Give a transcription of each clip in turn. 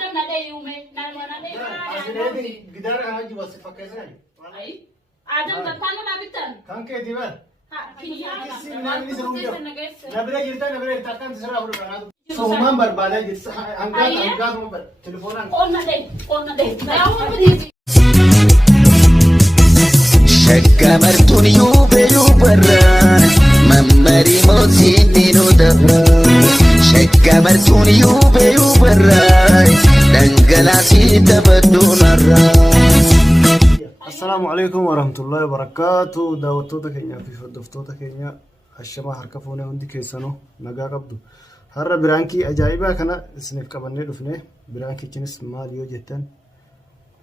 آدم نادي يومي نادي أجنبي قدر أجي بس فكر زين أي آدم تكانو نابتن كان كذي بقى ها كيا نبرة جرتا نبرة تكان تسرع برا سومان بربادة جت هنگات مبر تلفونا قلنا ده شكا مرتون يوبرا ممري موزيني ندبرا شكا مرتون يوبرا دنگلاسي تبدون الراس. السلام عليكم ورحمة الله وبركاته. دعوتوتا كينيا في فدفتوتا كينيا الشما هركفوني هندي كيسانو نجا قبضو هر برانكي أجايبا كنا سنف كبرني دفنه برانكي جنس ماليو جتن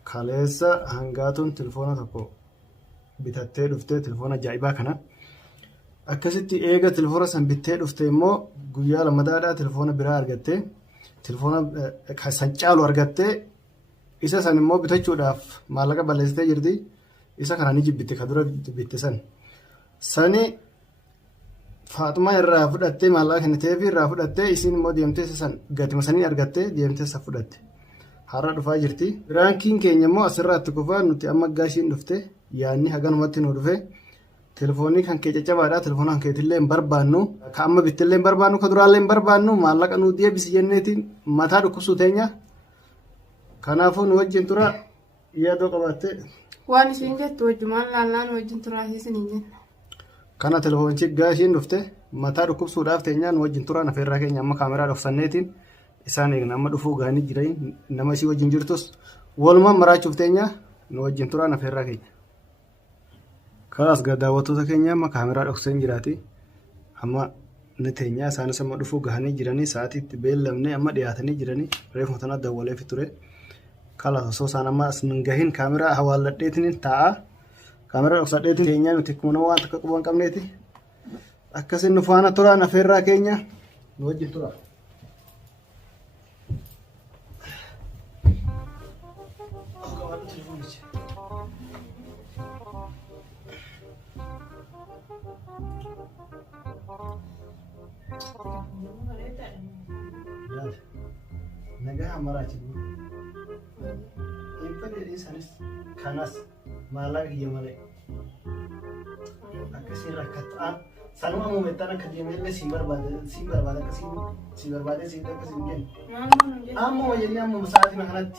خالصا هنگاتون تلفونا تكو بتاتي دفته تلفونا أجايبا كنا أكسيتي إيجا تلفونا سن بتاتي دفته مو قويا لما دادا تلفونا برا أرجعته تلفونا سنجالو أرجعته إسا سن مو بتاچو داف مالكا بالستة جردي إسا كنا نيجي بتكادورا بتسن سني فاطمة الرافدتة مالك نتيفي الرافدتة إسين مو ديمتة سن قاتي مسني أرجعته ديمتة سفدتة حرر فاجرتي رانكين كينيا مو أسرع تكوفا نتي أما قاشين دفته يعني هجان ماتين ودفه تلفوني كان كيجا بعدا تلفون كان كيتلين بربانو كأما بتلين بربانو كدرالين بربانو مالك أنو ديه بسيجنتين ماتا ركوسو تانيا كنافو نوجين ترى يا دوك باتة وان سينجت توجمان لالان وجين ترى هي سنين كنا تلفون شيء قاشين دفته ماتا ركوسو دافته نيا نوجين ترى نفر راكين نعم كاميرا رفسنتين إسانة نعم دفو غاني جرين نعم شيء وجين جرتوس والما مرا شفتين نيا نوجين ترى نفر راكين خلاص قد دعوتو تكينيا ما كاميرا رفسن جراتي أما نتينيا سانة سما دفو غاني جراني ساعتي تبين لمني أما دياتني جراني ريف متنا دولة في توري kalau sosan nama senenggahin kamera awal ledetinin taa kamera oksadetin kenya nutik mono wan tak kubang kamneti akasin nufana tora na ferra kenya nuwajin tora negah amara cibu Ipa dari sanis kanas malah dia malah akasih rakyat sanu mau metana kerja mele simbar bada kasih simbar bada sih tak kasih gen amo jadi amo saat ini hangat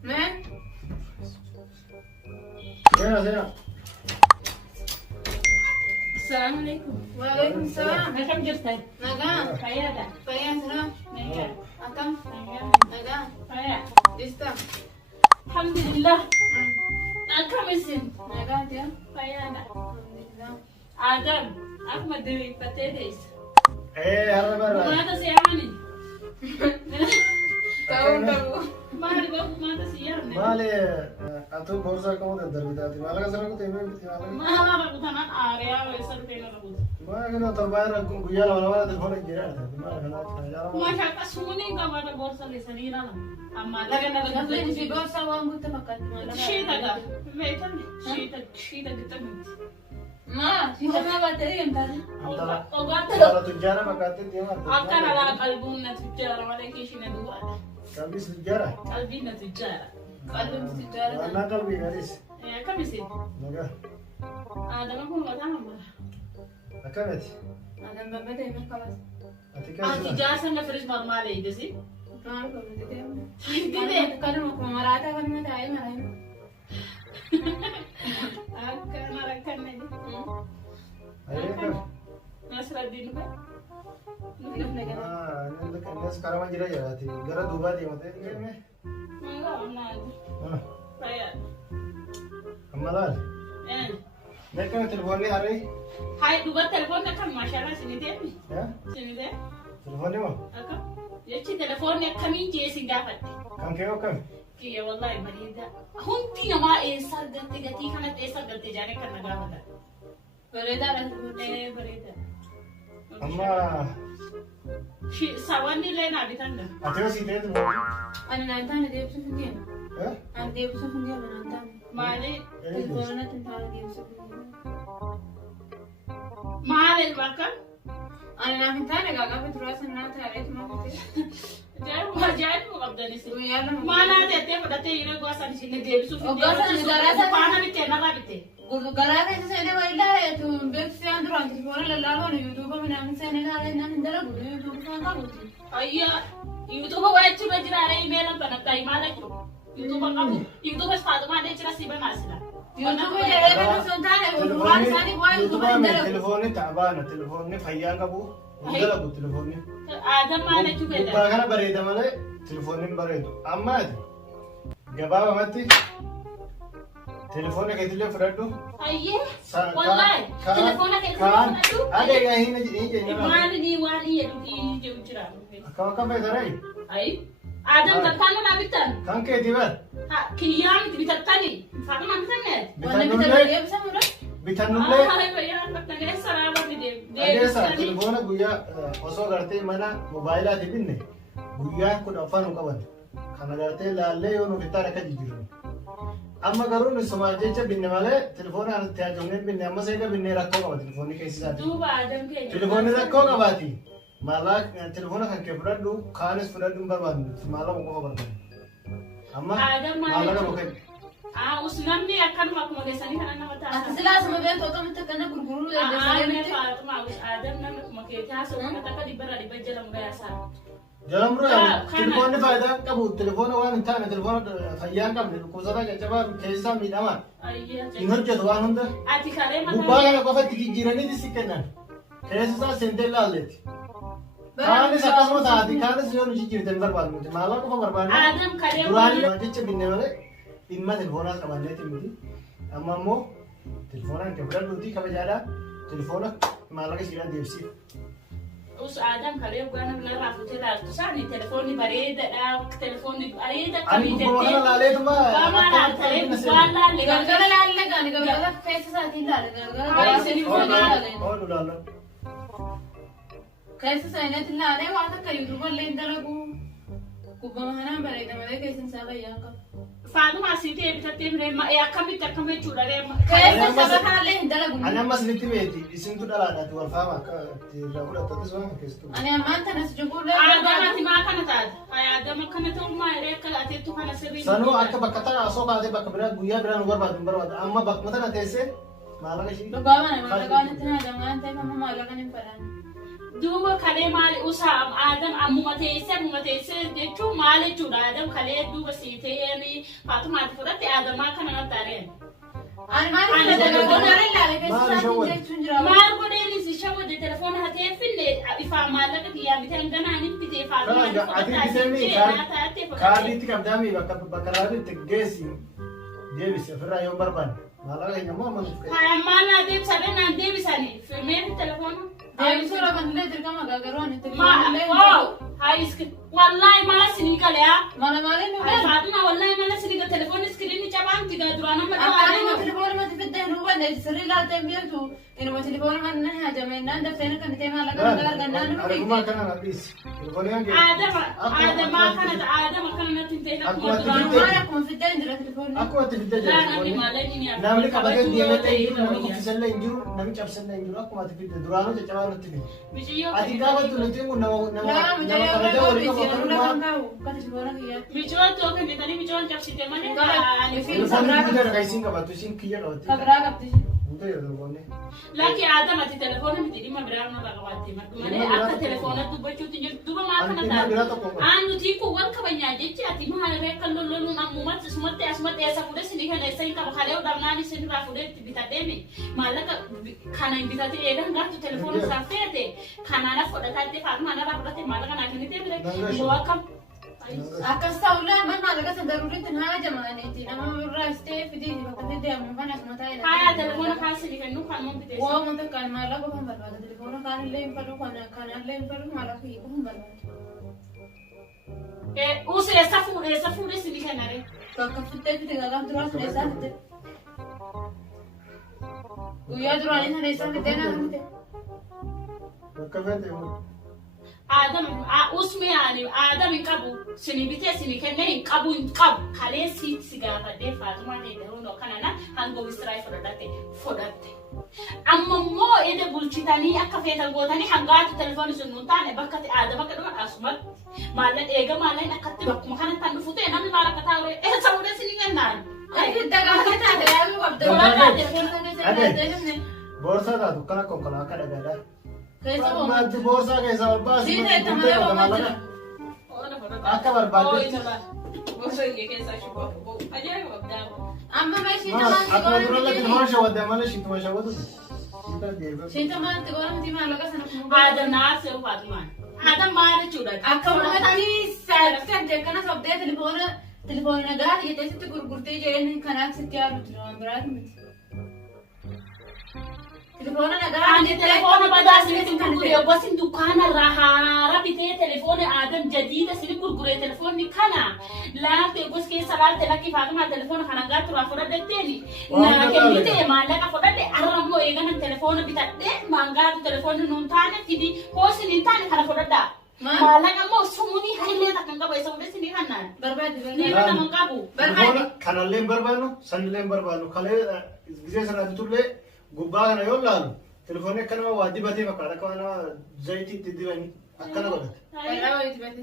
men ya Assalamualaikum. Waalaikumsalam. Macam justai. Naga Kaya dah. payah sana Naya. akam Naya. naga Kaya. dista Alhamdulillah. Nak kamisin. naga dia Kaya dah. alhamdulillah Adam. Aku madiri patates. harap Mana siapa ni? tahu Mahal kau mana siapa ni? male atau borsa kamu dan terbitati malah kasar aku tembak malah Mahal aku tangan area besar pernah aku. malah kena terbayar aku guyar lama-lama telepon jiran malah kena jalan Masya Allah suni kau pada borsa di sana lah. Amma lagi lagi naga nak si bosa wangu temakat Shita ka. Metan shita kita ma si sama bateri entar antara Ogat kalau tujuan makanya dia akan ala album na tujara wala kishi na duwa. kami sejarah Album na tujara. kalum sejarah anak kalbi garis Ya kami sih. naga Ada aku nggak tahu mah. akamet ada mbak deh mas kalas atika Jasa na fresh normal itu sih. kan kalau gitu Gede. kan mau marata kan mau tahu malah Akan marakan aja. ayo kan Nasruddin ka. Hidup lagi ini kan sekarang aja ya hati gara dua dia mati ini Enggak pernah. mana Kayak. kemalan mereka yang telepon ini hari Hai dua telepon kan masyarakat sini deh. ya Sini deh. teleponnya mau Akan. Ya telefonnya kami je singgafat. kan kau kan Kiya wallahi marida. Hunti nama esa gati kana esa gati jane kan nagawata. bereda dan Berita. amma Sawani lena bitanda. atau si dia tuh ana nantana dia bisa fundia ya ana dia bisa fundia nantana Mali corona tentara dia bisa fundia mahal bakal. Ani naaf hin taane gaafa turaa sanaa taa'eetu maal Jaaru qabdanis. guyyaa lama. Maanaa teessee fudhattee yeroo gosa ishee deebisuuf. Oggaasan garaasa faana bittee narraa bittee. garaa keessa seenee wayilaa beeksisaan duraan telefoona lallaaluun yuutuuba midhaan seenee laalee naan hin dalagu yuutuuba kan qabuuti. Ayyaa yuutuuba wayachuudha jiraare imeelan banattaa imaala jiru. Yuutuuba qabu. Yuutuuba faatumaan jira si banaasila. yuutuuba jedhee kan osoo hin taane waan isaanii waa yuutuuba hin dalagu. Telefoonni taabaana telefoonni fayyaa qabu hin dalagu telefoonni. Aadaan maal jechuu gubbaa fedha? kana bareeda malee telefoonni hin bareedu. Amma ati gabaabamatti telefoona keetillee fudhadhu. Ayyee wallahi telefoona keessatti fudhadhu. Adeegaa hin jenna. Maali ni waan hin jedhu jira. Akka feesarai. Ayi aadaan bakkaan naa bitan. Kan keetii bar. Kiyyaan bitattani. Faatumaan bitanne. Wanni bitanii deebisamudha. Bitannullee. Fayyaan battanii saraaba Adeessa telefoona guyyaa osoo gartee mana moobaayilaati binne guyyaa 10 nu qaban. Kana gartee laallee yoo nu bittaan akka jijjiirru. Amma garuu nu somaa jecha binne malee telefoona irratti haajomnee binne amma seega binne rakkoo qaba telefoonni keessisaati. Duuba aadaan keenya. Telefoonni rakkoo qabaati. Maallaa telefoona kan kee fudhadhu kaanis fudhadhu hin barbaadnu maallaqa qofa barbaadnu. Amma maallaqa nu kennu. Usnamni akkanuma akkuma keessanii kana nama taasisan. Ati silaa sama beektu miti akkana gurguruu dandeessanii miti. Aadaan nama akkuma keessaa haasawwan akka dhibbarraa dhibba jala muraasaa. Jalamurraa telefoonni faayidaa qabu telefoona waan hin taane telefoona fayyaa hin qabne dhukkubsataa caccabaa keessaa miidhamaa hin hojjetu waan hunda Ati kalee gubbaa kana qofatti jijjiiranii si kennan keessisaa seentee laalleetti. Kaanis akkasuma taati kaanis yoo nu jijjiirte hin barbaadnu maallaqa qofa barbaadnu. Aadaan kalee duraan jecha binne malee dhimma telefoonaas qabanneeti miti. Amma immoo telefoonaan kee fudhadhuuti kabajaadhaa telefoona maallaqa ishiidhaan deebisiif. Us aadaan kalee waan narraa fuutee laaltu isaanii telefoonni bareedaadha telefoonni bareeda Ani gubbaa kana laaleetuma. Waamaa laaltalee gubbaan laalle Galgala laalle gaani galgala keessa isaatiin laalle galgala Oolu laalla. keessa isaaniitiin laalee waan akka yuutuuba illee hin dalagu. Gubbaa kanaan bareeda malee keessin isaa fayyaa qaba. Faatuma asiitii bitattee firee akkamitti akkam jechuudha reema. Keessa saba kanallee hin dalagu. Ani ammas nitti beeti isintu dhalaadhaati wal faama akka irraa fudhattattis waan keessattuu. Ani ammaan tanas jubuullee Aadaan ati maa kana taate? Aadaan akkana ta'u maa iree akka laateettu kana sirrii. Sanuu akka bakka tana osoo baatee bakka biraa guyyaa biraa nu barbaadu hin barbaadu. Amma bakkuma tana teessee maallaqa ishii. dhugaa mana maallaqaa walitti naadama waan ta'eef amma maallaqa hin fadhaan. Duuba kalee maali usaa aadaan ammuma teessee jechuun maal jechuudha aadaan kalee duuba siitee faatumaatti fudhatte aadamaa kana nattaareen. Ani maal kana telefoona irra ilaale keessa isaatiin jechuun jira. Maal godheenis shawwadde telefoona hatee finne ifaa maallaqa biyyaa bitee hanganaan hin bitee Ati biseemii kaardiitti qabdaamii bakka laabitti geessi deebisi ofirraa yoo barbaanne maallaqa keenya immoo amma nuuf kenna. Ammaan naa deebisanii naan deebisanii filmeen telefoona. Deebisuudha kan illee dirqama gargaaruu ani telefoonillee Wallahi mala sinii qaleyaa. mana maaliin nu galu. Faatuma wallahi mala sinii qale telefoonni iskiriinii cabaan tigaa duraan amma Akkanuma telefoona mati fiddee hin hubanne sirrii laaltee beektu inuma telefoona mana haajame naan dafteen kan ta'e maallaqa nagaa argannaan nu Argumaa beekte. kana nadhiis. Telefoonii kan geessu. Aadamaa kana natti hin ta'e akkuma duraan. Maal akkuma fiddee hin jira telefoonni. Akkuma itti fiddee jedhu. Namni qabatee deemetee hin jiru, namni kuffisallee hin jiru, namni cabsallee hin jiru akkuma itti fidde duraanuu caccabaa nutti fidde. Ati gaafattu nuti kun nama kabajaa walii qabu Micootoo kennitanii micoon cabsite malee. telefoonni guddaa kan isiin qabattu isiin kiyya qabatte. Kabiraa qabdi. Guutuu yoo telefoonni. Laki aadamati telefoona miti dhimma biraa nama qabaatti malee akka telefoona dubbachuutti jiru duba maa kana taate. Nuti kun wal kabajaa jechi ati maal reekka lolluun ammumatti sumatti asumatti eessa fuudhee sinii kana eessa hin qaba kalee dhabnaan isin irraa fuudhee itti bitadheemi maallaqa kana hin bitatee eegan gaaftu telefoona isaa feete kanaaf fudhataatti faatuma irraa fudhate maallaqa naa kennitee bire yoo akkam. Akkas ta'ullee amma maallaqa sadaruuritti hin haajamaniiti nama irraa istee fidee bakka fidee amma kan akkuma taa'e. Haaya telefoona kaasii kennu kan mun bitee. Waamuu takkaan maallaqa kan barbaada telefoona kaanillee hin fadhu kanallee hin fadhu maallaqa hiikuu hin barbaada. Eessa fuudhee sinii kennare. Bakka fittee fide gagaaf duraa sana eessaa fitte. Guyyaa duraanii sana eessaa fittee naa fitte. Bakka feete آدم اسمي يعني آدم ينقبو سني بيتي سني كنا ينقبو خليه سيجارة دي فاطمة تيجرون لو كنا هنقول إسرائيل فردته أما مو إذا بولشتاني أكفيت البوتاني حقات التلفون سنونتاني بكت آدم كده أسمع مالا إيجا مالا نكتب مكان تنفوتي أنا من مالا كتاوي سودا سني كنا أي دعاء كذا يا لو قبض بورصة ده دكانة كم كنا كده جالا كيسا ما أنت بورصة كيسا بس سيدة تمام ما أكبر بعد أما ما شيء أكبر دولار لكن ما شو وده ما نشيط ما شو وده شيء تمام تقول أنت ما لقى سنة هذا ناس فاطمة هذا ما رجوله أكمل تاني سالفة كنا سبدة تلفون نجار يتأسس تقول جاين كنا ستيار بتروان براد تلفون نجار عندي تلفون بدأ سنة كوريا بس دكان الرهارة بتاعي تلفون آدم جديد سنة كوريا تلفون كنا لا تبص كي سلام تلاقي فاطمة تلفون خنا قات رافورة دتني لكن بتاعي ما لك فورة ده أرمو إيجان التلفون بتاعي ما قات تلفون نونتانة كدي هو سنة تاني خنا فورة ده ما لك أمو سموني هاي اللي تكنك بس هو ده سنة خنا برباد نيجا تمام كابو تلفون كان اللين بربانو سن اللين بربانو خليه جزء سنة بتقول غبار أنا يقول لا تلفوني كان ما وادي بدي ما كذا كمان زيتي تديني أكنا بقول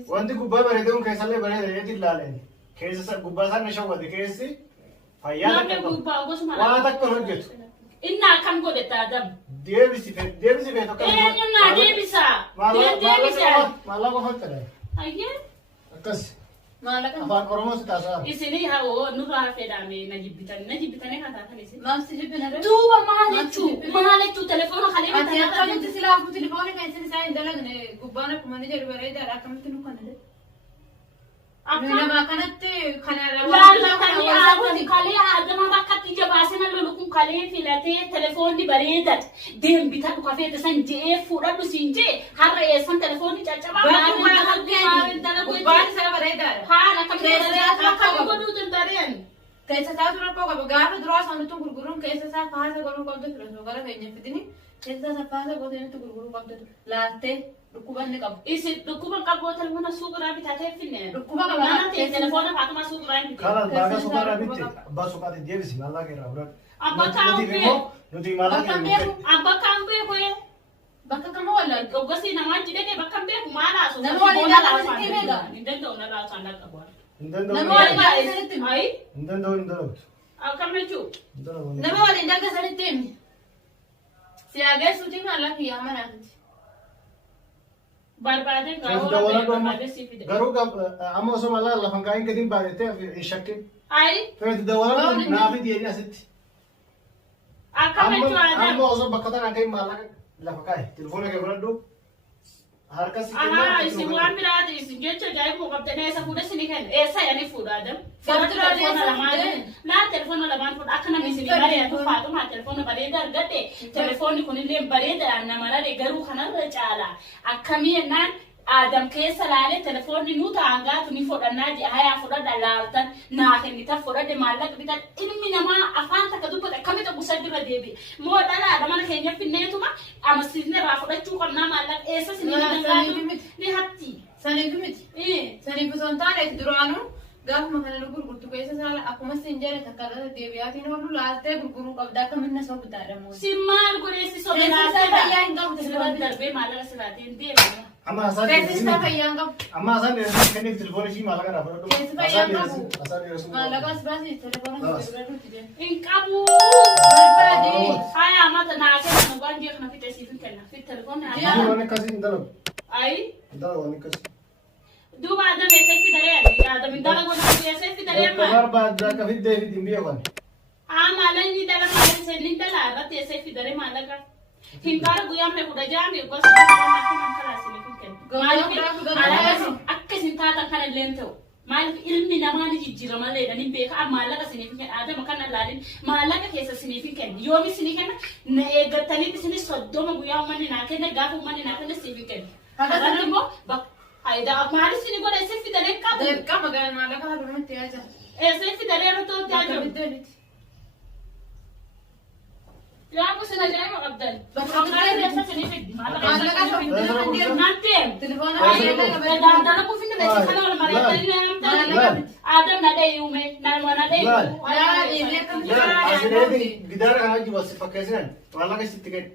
وانتي غبار بردهم كيس الله برد زيتي لا لين كيس غبار سان نشوا بدي كيسي فيا وانا تكون هجت إننا كم قد تادم ديبسي فيه تو إيه إننا ديبسا ديبسا ما لا بفكر كده أيه كس ما لك أفان كرموس تاسا إسني هاو نورا فدامي نجيب بتاني هذا كنيسة ما بسيجي بنره دوبا ما له تلفون خليه أنت يا بتاعي أنت سلاف تلفوني كيسة ساي دلنا قبانا كمان جرب بريد على كم تنو كنده أنا ما كانت خنا لا كاني خليه هذا ما بكت جباسنا لولكم خليه في لاتي تلفون دي بريدة دين بتاعك كافيه تسان جي فورا بسينجي هذا يسان تلفون دي جاجا ما قبان سلا بريد ها لا كم بدو تنترين كيسة ساعة ترى بقى بقى دراس أنا تقول قرون كيسة ساعة فهذا قرون قبضة فلوس وقرا فيني فدني كيسة ساعة فهذا قرون تقول قرون قبضة لا تي ركوبان نقب إيش ركوبان قبضة تلفون سوق رابي تاتي فيني ركوبان أنا تلفون فاطمة سوق رابي كلا باga سوكا رابيتي أبا سوكا ديبسي ما لا كيرا ورا أبا كامبي نودي ما لا كيرا أبا كامبي هو بكا كم ولا Ogosi na manji deke bakambe kumala so Namo wali na kasi timega. Nindendo na la sanda kabwa. Namo wali na kasi tim. Ai Nindendo akamechu. Namo wali na kasi tim. Si age shooting ala kiya mana. Barbade ka barbade sifide. garu gab amo so mala la fangain kedin baadete fi shakki Ai fe dawala na fi diya asit akamechu ada. amo so bakata na kai mala la fakai telefona ke guradu harka si Aha isi muamira ada isi jecha jai mo kapte ne esa fuda sini kan esa yani fuda adam. Fadra de esa na telefono la ban fuda akana misini bare ya tufa ma telefono bare dar gate telefono kunin le bare da na mala de garu kana da chala akami nan Adam keessa laalee telefoonni nuti hangaa tuni fudhannaa ji'a hayaa fudhadha laaltan naa kennita fudhadhe maallaqa bitan ilmi namaa afaan takka dubbata akkamitti busa dura deebi moo dhalaadha mana keenya finneetuma amasisne irraa fudhachuu qabnaa maallaqa eessa sinii dangaatu ni hatti. Saniif miti. Saniif osoo hin taane duraanuu gaafuma kana gurgurtu keessa saala akkuma sin jedhe takka irratti deebi'aatiin oolu laaltee gurguruu qabda akka minna sobitaadha moo. Si maal godheessi sobee laaltee fayyaa hin qabu sirriitti darbee maallaqa sirraatiin deema. amma asan Keessa fayyaa hin qabu. amma asan kenif telefona shi malaga na fudhadu Keessa fayyaa hin qabu. asan rasul Maallaqa asbaasi telefoona gurguratu jedhe. In qabu. Barbaade. Haya mata naa kenna waan jeeq na fite siifin kenna fit telefoonni haa. wani kasi ndalo Ai. ndalo wani kasi Duba adam ऐसे ही तरह है adam इंदला को ना ऐसे ही तरह है kamar ba da ka fidde fi dimbiya wani malan ni dala malan se ni dala rat ऐसे ही तरह malan ka hinkara guyam ne kuda jami ko sa na kala se ni ken malan akka sin tata kana lento malan ilmi na mani jijjira male da ni be ka malan ka se ni ken adam kana lalin malan ka kesa se ni ken yomi se ni ken na e gatani se ni soddoma guyam mani na ken gafu mani na ken se ni ken hada mo Aida maali sini goda ese fidare kabu. Derka magan maallaqa haadumatti yaa jira. Ese fidare roto taajo. يا ابو سنه جاي ما قبل بس والله يا سني في ما لقى شو نانتي تليفون ده انا كنت في البيت انا ولا مريت ادم ندي يومي ما ندي لا إليكم عشان قدر أنا أجي بس فكسرن والله كيس تكين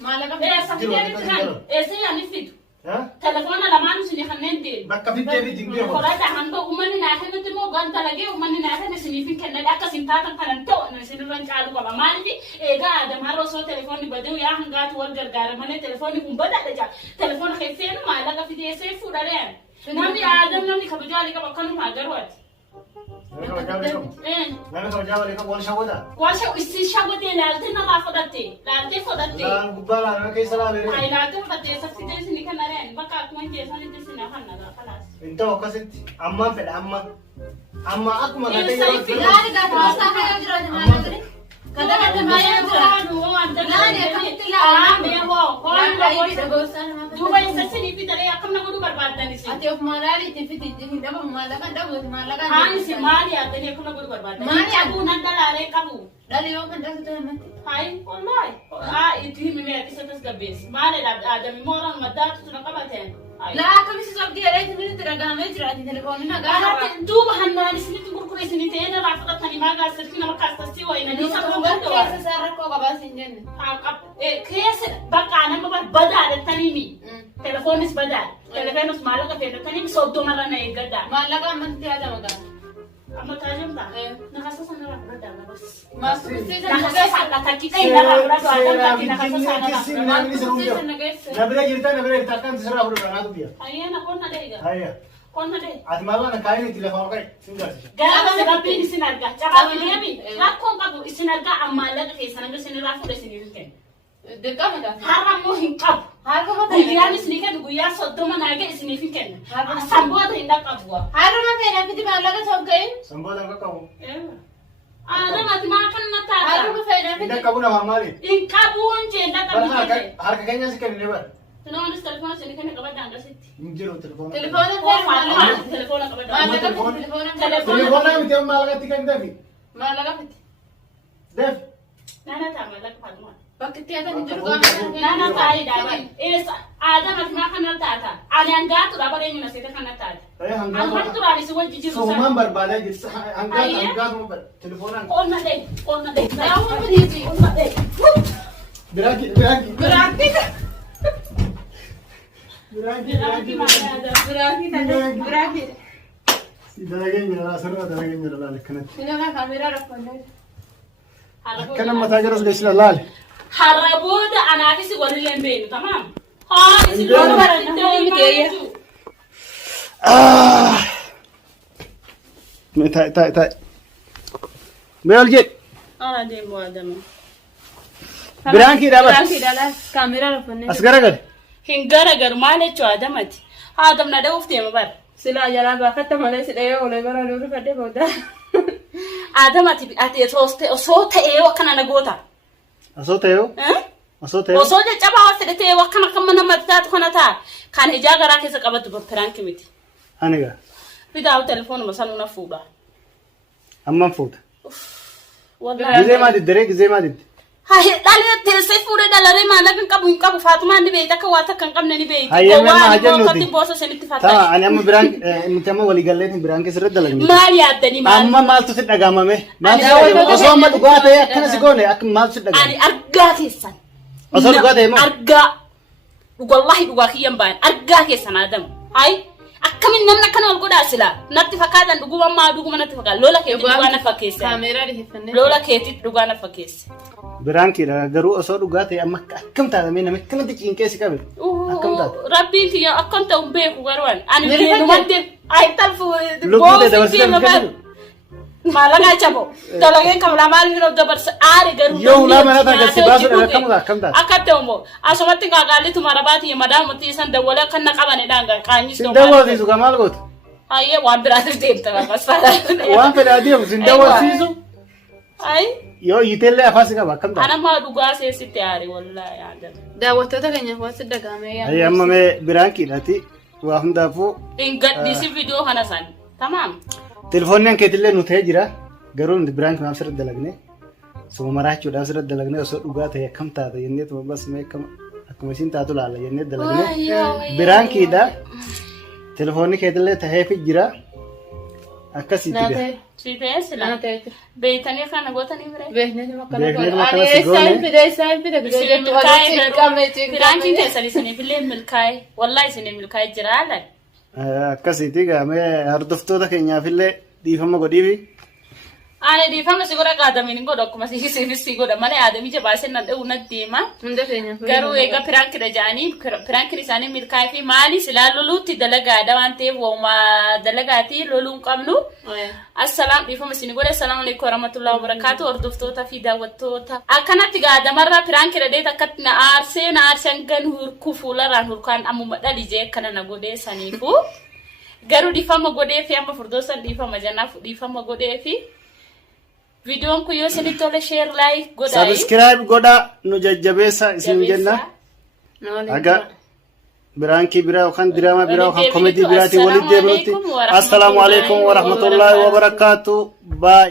ما لقى ايه سفيدي بتران ايه سي يعني فيدو ها تلفون لما نسني خنين دي بكا في تبي تنجيه خلاص عندو ومن ناحيه نتمو غانتا لغي ومن ناحيه نسني في كن اكا سنتاتا كان تو نسني ران قالو ولا مالدي ايه غا ادم هارو سو تليفون بدو يا هنغات والغرغار من تليفون كون بدا دجا تليفون خيفين ما لقى في دي سي فودارين نمي ادم نمي كبجالي كبكن ما غروت ايه لا نرجع لك ولا شودا واشو استشهادتي لالتنا ما فدتي لالتي فدتي لا قبال أنا كيس لا لي اي لالتي فدتي سفيدي سني كنارين بقى كمان جيسان انت سني خلنا خلاص أنت وكست أما في أما أكمل إيه هذا سيف لا لا خلاص أنا أجرى ما أدري كذا كذا ما يجرى لا أنا كنت لا دوبا يسسني في ترى كم نقول بربادني سي أتي في مالي تفيد تجي دابا مالك هاي سي مالي أدني كم نقول بربادني مالي أبو نندل عليك أبو لا اليوم كنت أسمع هاي والله يتهم مني أكيد تسكبيس مالي لا آدمي موران مدات تنقبتين لا كم يسوق دي عليه تمين ترى قام يجرى تليفوننا قام دوبا هنالي سني تقول كل سني تين رافضة تاني ما قال سرتنا ما كاستي وين دي سبب كيس سارك وقبل سنجن كيس بقى أنا ما بدأ التانيمي تلفونس بدأ تلفونس مالك في التانيمي صوته مرة نيجدا مالك أمن تيادا مكان أما تاجم تا نخصص أنا رافضة بس ما سويت نخصص على تكيك إيه رافضة وعدم تكيك نخصص أنا رافضة نبرة جرتا نبرة تكان تسرع هو أنا تبيا هيا نكون نديga هيا كون ندي أتمنى أنا كاين تلفون كاي سنجر قال ربي نسنرجع تعال بيبي راكون قبو سنرجع أما لك في سنة سنرافضة سنيركن دكا مكان harang mo hingkap هذا ما guyaan isnikan guyaan soddoma naage isnifiken samboota hinda qabwa هذا ما فينا في مالك سوقين سنبودا كاكاو adamati maa kan na هذا taata ما فينا في إذا كابونا مامالي inkabuun jenda qabite harka kenya sikani lebar tunaonis telefoona sini kan qabadda anda sitti injiro telefon تليفون telefoona telefoona qabadda مالك تليفون. تليفون telefon na miti amma alagatti kan dafi مالك في def nana tama lak padma بكتي هذا نجرب nana taai daba es adamati maa kan na taata ani angatu daba re nyuna sete kan na taata ay an hangama har turani si wajji jiru so sa man barbada jirsa Ayya. hangat mo bar telefonan onna dai لا هو بديتي onna dai biraki براكتي Biraki mana ada براكتي براكتي dalagenya la sarwa dalagenya la lekkanat هنا كاميرا رفعنا kana mata jaros gaisla lal harabuda anakisi walilleen beenu tamam haa isin lola baranteeya tay mel jet ana deemu adama biranki dabar كاميرا رفعنا asgaragal hin garagar maalecho adamati adam na dawufteema bar سلا جلا باخته مالي سدايو ولا برا نور فدي بودا adamati ati osoo ta'ee wakkana nagoota asotayo asotayo osoo caccabaa fedhatee wakkana kan mana mataatu kana taa kan ijaa garaa keessa qabatu bappiraanki miti aniga fidaawu telefoonuma sanuu na fuudha amman fuuta wallahi gizee maa diddere gizee maa didde Hai dali teessee fuudhee dhalaree maallaqa hin qabu hin qabu Faatumaan ni beeyta akka waa takka hin qabne ni beeyti. Hayyame amma hajjan Gowwaan nuti. boosa sanitti Tama fattaayi. ani amma biraan nuti amma walii galleetiin biraan keessatti dalagni. Maal yaaddanii maal? Amma maaltu si dhagaamame? Ani Osoo amma dhugaa ta'e akkana si goone akka maaltu si Ani dhagaame? argaa keessan. Osoo dhugaa ta'e moo? Argaa. Wallahi dhugaa kiyyan ba'an argaa keessan Adamu. Hai akkamiin namni akkana wal godhaa silaa natti fakkaatan dhuguma ammaa dhuguma natti fakkaata lola keetti dhugaa na fakkeessa. كاميرا دي Lola keetti dhugaa na fakkeessa. Biraan kiidha garuu osoo dhugaa ta'e amma akkam taatame namni akkanatti ciinqee si qabe. Akkam taate? Rabbiin kiyya akkam ta'u hin beeku garuu ani beelumatti ay talfu Lubbuu ta'e dabarsitee boosii bitattu. Malaga chabo. Dalageen kam lamaan yeroo dabarsa aare garuu. Yoo ulaa mana taate si baasuudhaan akkam taate? Akka ta'ummoo asumatti qaaqaallitu marabaati madaamatti isan dawwalee kan na qabanidhaan qaanyis Sin dawwalsiisu kaa maal gootu? Hayyee waan biraatiif deemta bas faala. Waan fedhe adeemu sin dawwalsiisu Ay yoo iyyiteellee afaan si qaba akkam taate? anamma dhugaa seesitti aare wallaahi yaadame. daawwattoota keenya waan si dhagaamee yaa. Ayya amma mee biraan kiidhaati waa hundaafuu In gadhiisi viidiyoo kana san. Tamaam. telefoonni hankeetillee nu ta'ee jira garuu nuti biraan kanaaf sirriitti dalagne Suma maraachuudhaan asirratti dalagnee osoo dhugaa ta'e akkam taata jennee tuma bas mee akkuma isiin taatu laalla jennee dalagnee biraankiidha. Telefoonni keetillee taheefi jira. Akkasitti gaa. Siitee sila. Beeytanii kana gootanii bire. Biraankiin keessan isiniif illee milkaa'e. Wallahi isinii milkaa'e jira haala. Akkasitti gaa mee hordoftoota keenyaafillee dhiifama godhiifi. Ani dhiifama si godha qaadamiin hin godhu akkuma si godha malee aadamii jabaasee na dha'uu na deema. Garuu egaa piraankidha jedhanii piraankiin isaanii milkaa'ee fi maali silaa loluutti dalagaadha waan ta'eef wauma dalagaati loluu hin qabnu. Assalaam dhiifama isin godhe assalamu alaikum warahmatullahi wabarakatuh hordoftoota fi daawwattoota. Akkanatti gaadamarraa piraankidha deet akkatti na aarsee hangan hurkuu fuularraan hurkaan ammuma dhalijee akkana na godhee saniifu. Garuu dhiifama godhee fi amma furdoosan dhiifama jannaaf dhiifama godhee fi. Videoon kun yoo isinitti tole share like godhaa. Subscribe godhaa nu jajjabeessa isin jenna. Aga biraankii biraa yookaan diraama biraa yookaan koomedii biraatiin walitti deebinutti. Assalaamu alaikum warahmatullahi wabarakatuh. Bye.